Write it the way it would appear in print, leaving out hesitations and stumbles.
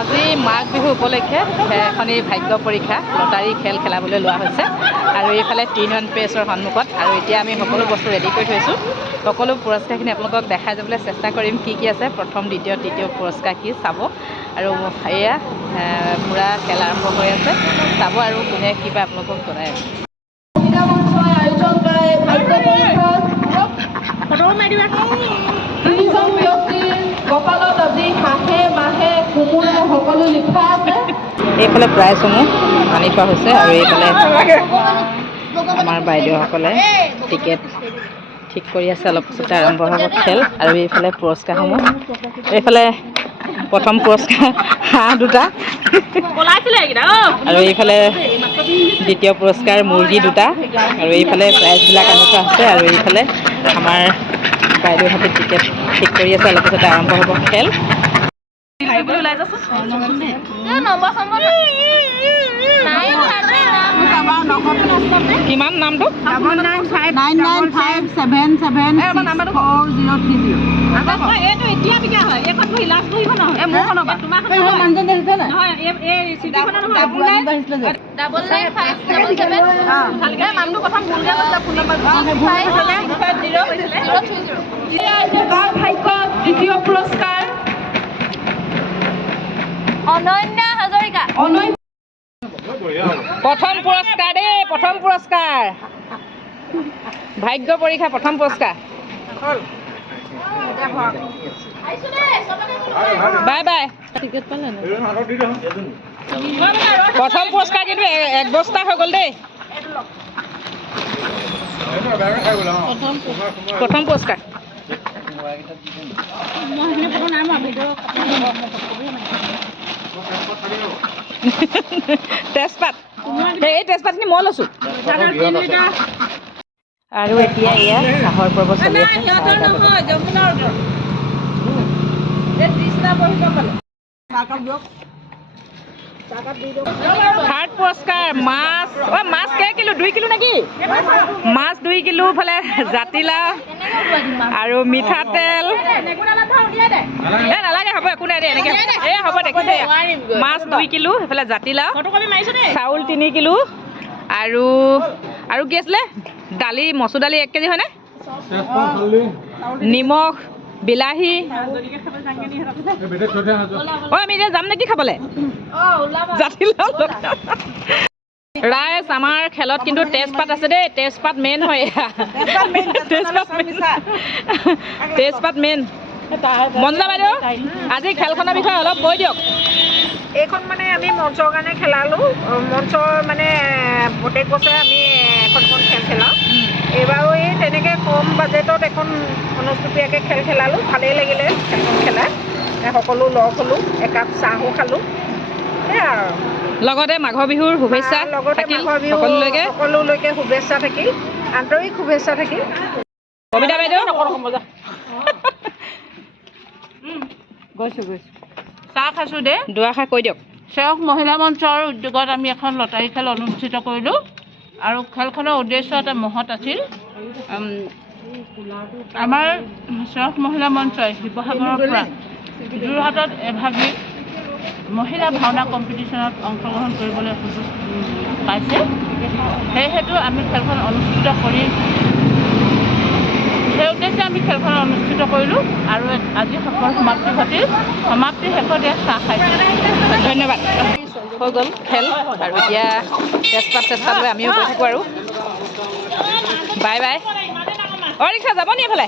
আজি মাঘ বিহু উপলক্ষে এখনি ভাগ্য পৰীক্ষা লটাৰী খেল খেলাবলৈ লোৱা হৈছে আৰু এইফালে 3-1 প্ৰেছৰ সন্মুখত আৰু এতিয়া আমি সকলো বস্তু ৰেডি কৰি থৈছোঁ সকলো পুৰস্কাৰখিনি আপোনালোকক দেখাই যাবলৈ চেষ্টা কৰিম কি আছে প্ৰথম দ্বিতীয় তৃতীয় পুৰস্কাৰ কি চাব আৰু এয়া পুৰা খেল আৰম্ভ হৈ আছে চাব আৰু কোনে কিবা আপোনালোকক জনাই আছে এইফালে প্ৰাইজসমূহ আনি থোৱা হৈছে আৰু এইফালে আমাৰ বাইদেউসকলে টিকেট ঠিক কৰি আছে অলপ পিছতে আৰম্ভ হ'ব খেল আৰু এইফালে পুৰস্কাৰসমূহ এইফালে প্ৰথম পুৰস্কাৰ হাঁহ দুটা আৰু এইফালে দ্বিতীয় পুৰস্কাৰ মুৰ্গী দুটা আৰু এইফালে প্ৰাইজবিলাক আনি থোৱা আছে আৰু এইফালে আমাৰ বাইদেউহঁতে টিকেট ঠিক কৰি আছে অলপ পিছতে আৰম্ভ হ'ব খেল কিমান নামটো দ্বিতীয় পুৰস্কাৰ অনন্যা হাজৰিকা প্ৰথম পুৰস্কাৰ দেই প্ৰথম পুৰস্কাৰ ভাগ্য পৰীক্ষা প্ৰথম পুৰস্কাৰ বাই বাই প্ৰথম পুৰস্কাৰ কিন্তু এক বস্তা হৈ গ'ল দেই প্ৰথম পুৰস্কাৰ তেজপাত এই তেজপাতখিনি মই লৈছোঁ আৰু এতিয়া এয়া চাহৰ পৰ্ব চলি আছে থাৰ্ড পুৰস্কাৰ মাছ মাছ কেই কিলো 2 কিলো নেকি মাছ 2 কিলো ফালে জাতিলাও আৰু মিঠাতেল নালাগে হ'ব একো নাই দে এনেকৈ এই হ'ব দেখিছে মাছ 2 কিলো সেইফালে জাতিলাও চাউল 3 কিলো আৰু কি আছিলে দালি মচুৰ দালি 1 কেজি হয়নে নিমখ বিলাহী আমি এতিয়া যাম নেকি খাবলৈ ৰাইজ আমাৰ খেলত কিন্তু তেজপাত আছে দেই তেজপাত মেইন হয় তেজপাত মেইন মঞ্জুলা বাইদেউ আজি খেলখনৰ বিষয়ে অলপ কৈ দিয়ক এইখন মানে আমি মঞ্চৰ কাৰণে খেলালোঁ মঞ্চৰ মানে প্ৰত্যেক বছৰে আমি এখন খেল খেলাওঁ এইবাৰো এই তেনেকৈ কম বাজেটত এখন অনুষ্টুপীয়াকৈ খেল খেলালোঁ ভালেই লাগিলে খেলখন খেলাই সকলো লগ হ'লোঁ একাপ চাহো খালোঁ সেয়াই আৰু লগতে মাঘৰ বিহুৰ শুভেচ্ছা লগতে মাঘৰ বিহু সকলোলৈকে শুভেচ্ছা থাকিল আন্তৰিক শুভেচ্ছা থাকিল কবিতা বাইদেউ গৈছোঁ চাহ খাইছোঁ দে দুআষাৰ কৈ দিয়ক সেৱক মহিলা মঞ্চৰ উদ্যোগত আমি এখন লটাৰী খেল অনুষ্ঠিত কৰিলোঁ আৰু খেলখনৰ উদ্দেশ্য এটা মহৎ আছিল আমাৰ সেৱক মহিলা মঞ্চই শিৱসাগৰৰ পৰা যোৰহাটত এভাগী মহিলা ভাওনা কম্পিটিশ্যনত অংশগ্ৰহণ কৰিবলৈ সুযোগ পাইছে সেয়েহেতু আমি খেলখন অনুষ্ঠিত কৰি সেই উদ্দেশ্যে আমি খেলখন অনুষ্ঠিত কৰিলোঁ আৰু আজি সফল সমাপ্তি ঘটিল সমাপ্তি শেষত ইয়াত চাহ খাইছোঁ ধন্যবাদ হৈ গ'ল খেল আৰু এতিয়া তেজপাত লৈ আমিও গৈ থাকোঁ আৰু বাই বাই ৰিক্সা যাব নি এইফালে